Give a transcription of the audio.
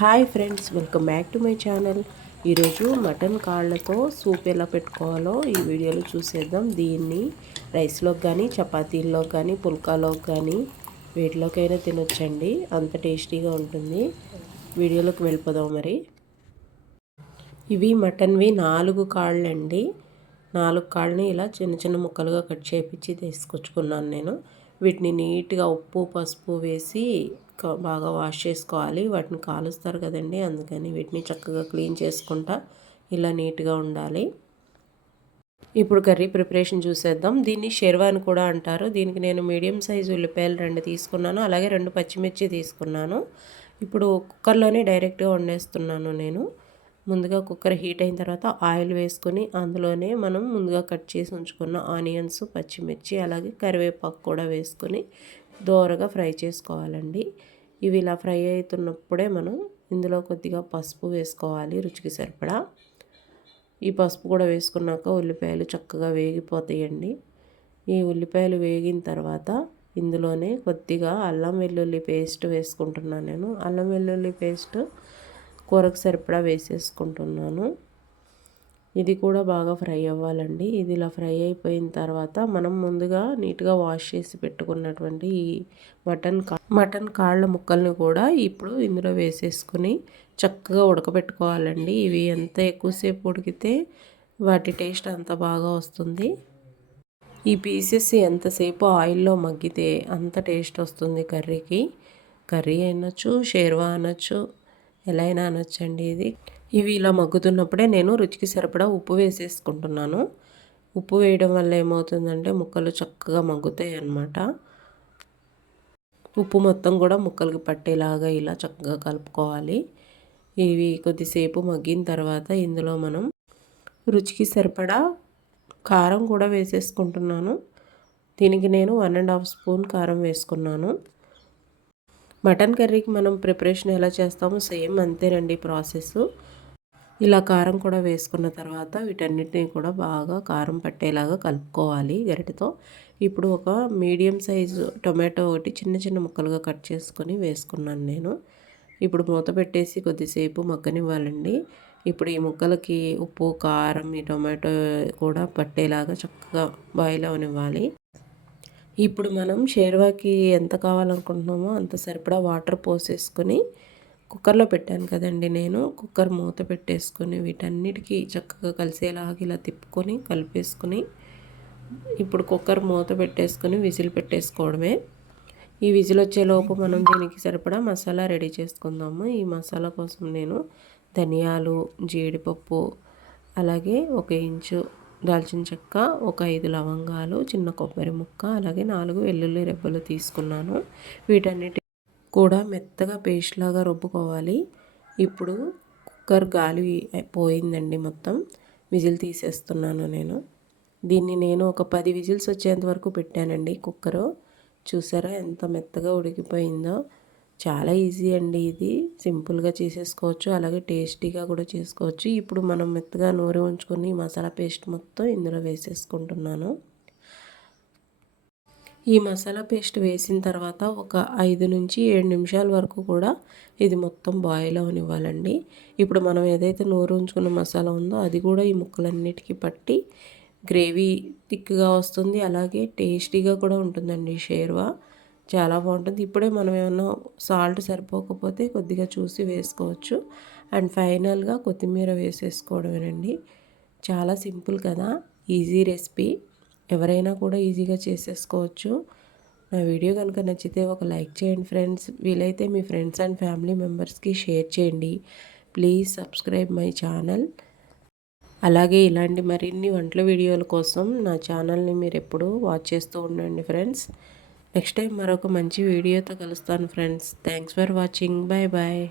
Hi friends, welcome back to my channel. ఈరోజు mutton కాళ్ళతో soup ఎలా పెట్టుకోవాలో ఈ వీడియోలో చూసేద్దాం. దీన్ని రైస్లోకి కానీ, చపాతీల్లోకి కానీ, పుల్కాలోకి కానీ వేటిలోకైనా తినొచ్చండి. అంత టేస్టీగా ఉంటుంది. వీడియోలోకి వెళ్ళిపోదాం. మరి ఇవి మటన్వి 4 కాళ్ళండి. 4 కాళ్ళని ఇలా చిన్న చిన్న ముక్కలుగా కట్ చేయించి తీసుకొచ్చుకున్నాను నేను. వీటిని నీట్గా ఉప్పు పసుపు వేసి బాగా వాష్ చేసుకోవాలి. వాటిని కాలుస్తారు కదండి, అందుకని వీటిని చక్కగా క్లీన్ చేసుకుంటా ఇలా నీట్గా ఉండాలి. ఇప్పుడు కర్రీ ప్రిపరేషన్ చూసేద్దాం. దీన్ని షెర్వాని కూడా అంటారు. దీనికి నేను మీడియం సైజు ఉల్లిపాయలు 2 తీసుకున్నాను, అలాగే 2 పచ్చిమిర్చి తీసుకున్నాను. ఇప్పుడు కుక్కర్లోనే డైరెక్ట్గా వండేస్తున్నాను నేను. ముందుగా కుక్కర్ హీట్ అయిన తర్వాత ఆయిల్ వేసుకొని అందులోనే మనం ముందుగా కట్ చేసి ఉంచుకున్న ఆనియన్స్, పచ్చిమిర్చి, అలాగే కరివేపాకు కూడా వేసుకొని దోరగా ఫ్రై చేసుకోవాలండి. ఇవి ఇలా ఫ్రై అవుతున్నప్పుడే మనం ఇందులో కొద్దిగా పసుపు వేసుకోవాలి, రుచికి సరిపడా. ఈ పసుపు కూడా వేసుకున్నాక ఉల్లిపాయలు చక్కగా వేగిపోతాయండి. ఈ ఉల్లిపాయలు వేగిన తర్వాత ఇందులోనే కొద్దిగా అల్లం వెల్లుల్లి పేస్ట్ వేసుకుంటున్నాను నేను. అల్లం వెల్లుల్లి పేస్ట్ కూరకు సరిపడా వేసేసుకుంటున్నాను. ఇది కూడా బాగా ఫ్రై అవ్వాలండి. ఇది ఇలా ఫ్రై అయిపోయిన తర్వాత మనం ముందుగా నీట్గా వాష్ చేసి పెట్టుకున్నటువంటి ఈ మటన్ కాళ్ళ ముక్కల్ని కూడా ఇప్పుడు ఇందులో వేసేసుకుని చక్కగా ఉడకబెట్టుకోవాలండి. ఇవి ఎంత ఎక్కువసేపు ఉడికితే వాటి టేస్ట్ అంత బాగా వస్తుంది. ఈ పీసెస్ ఎంతసేపు ఆయిల్లో మగ్గితే అంత టేస్ట్ వస్తుంది కర్రీకి. కర్రీ అనొచ్చు, షేర్వా అనొచ్చు, ఎలా అయినా అనొచ్చండి. ఇవి ఇలా మగ్గుతున్నప్పుడే నేను రుచికి సరిపడా ఉప్పు వేసేసుకుంటున్నాను. ఉప్పు వేయడం వల్ల ఏమవుతుందంటే ముక్కలు చక్కగా మగ్గుతాయి అన్నమాట. ఉప్పు మొత్తం కూడా ముక్కలకి పట్టేలాగా ఇలా చక్కగా కలుపుకోవాలి. ఇవి కొద్దిసేపు మగ్గిన తర్వాత ఇందులో మనం రుచికి సరిపడా కారం కూడా వేసేసుకుంటున్నాను. దీనికి నేను 1½ స్పూన్ కారం వేసుకున్నాను. మటన్ కర్రీకి మనం ప్రిపరేషన్ ఎలా చేస్తామో సేమ్ అంతేనండి ప్రాసెస్. ఇలా కారం కూడా వేసుకున్న తర్వాత వీటన్నిటిని కూడా బాగా కారం పట్టేలాగా కలుపుకోవాలి గరిటెతో. ఇప్పుడు ఒక మీడియం సైజు టొమాటో ఒకటి చిన్న చిన్న ముక్కలుగా కట్ చేసుకొని వేసుకున్నాను నేను. ఇప్పుడు మూత పెట్టేసి కొద్దిసేపు మగ్గనివ్వాలండి. ఇప్పుడు ఈ ముక్కలకి ఉప్పు, కారం, ఈ టొమాటో కూడా పట్టేలాగా చక్కగా బాయిల్ అవనివ్వాలి. ఇప్పుడు మనం షేర్వాకి ఎంత కావాలనుకుంటున్నామో అంత సరిపడా వాటర్ పోసేసుకొని కుక్కర్లో పెట్టాను కదండి నేను. కుక్కర్ మూత పెట్టేసుకొని వీటన్నిటికీ చక్కగా కలిసేలాగా ఇలా తిప్పుకొని కలిపేసుకొని ఇప్పుడు కుక్కర్ మూత పెట్టేసుకొని విజిల్ పెట్టేసుకోవడమే. ఈ విజిల్ వచ్చేలోపు మనం దీనికి సరిపడా మసాలా రెడీ చేసుకుందాము. ఈ మసాలా కోసం నేను ధనియాలు, జీడిపప్పు, అలాగే 1 ఇంచు దాల్చిన చెక్క, ఒక 5 లవంగాలు, చిన్న కొబ్బరి ముక్క, అలాగే 4 వెల్లుల్లి రెబ్బలు తీసుకున్నాను. వీటన్నిటి కూడా మెత్తగా పేస్ట్ లాగా రుబ్బుకోవాలి. ఇప్పుడు కుక్కర్ గాలి పోయిందండి, మొత్తం విజిల్ తీసేస్తున్నాను నేను. దీన్ని నేను ఒక 10 విజిల్స్ వచ్చేంత వరకు పెట్టానండి కుక్కరు. చూసారా ఎంత మెత్తగా ఉడికిపోయిందో. చాలా ఈజీ అండి, ఇది సింపుల్గా చేసేసుకోవచ్చు, అలాగే టేస్టీగా కూడా చేసుకోవచ్చు. ఇప్పుడు మనం మెత్తగా నూరి ఉంచుకొని మసాలా పేస్ట్ మొత్తం ఇందులో వేసేసుకుంటున్నాను. ఈ మసాలా పేస్ట్ వేసిన తర్వాత ఒక 5 నుంచి 7 నిమిషాల వరకు కూడా ఇది మొత్తం బాయిల్ అవనివ్వాలండి. ఇప్పుడు మనం ఏదైతే నూరు ఉంచుకున్న మసాలా ఉందో అది కూడా ఈ ముక్కలన్నిటికీ పట్టి గ్రేవీ థిక్గా వస్తుంది, అలాగే టేస్టీగా కూడా ఉంటుందండి షేర్వా. చాలా బాగుంటుంది. ఇప్పుడే మనం ఏమన్నా సాల్ట్ సరిపోకపోతే కొద్దిగా చూసి వేసుకోవచ్చు. అండ్ ఫైనల్గా కొత్తిమీర వేసేసుకోవడమేనండి. చాలా సింపుల్ కదా, ఈజీ రెసిపీ. ఎవరైనా కూడా ఈజీగా చేసేసుకోవచ్చు. నా వీడియో కనుక నచ్చితే ఒక లైక్ చేయండి ఫ్రెండ్స్. వీలైతే మీ ఫ్రెండ్స్ అండ్ ఫ్యామిలీ మెంబర్స్కి షేర్ చేయండి. Please subscribe my channel. అలాగే ఇలాంటి మరిన్ని వంటల వీడియోల కోసం నా ఛానల్ని మీరు ఎప్పుడూ వాచ్ చేస్తూ ఉండండి ఫ్రెండ్స్. నెక్స్ట్ టైం మరొక మంచి వీడియోతో కలుస్తాను friends. Thanks for watching. Bye bye.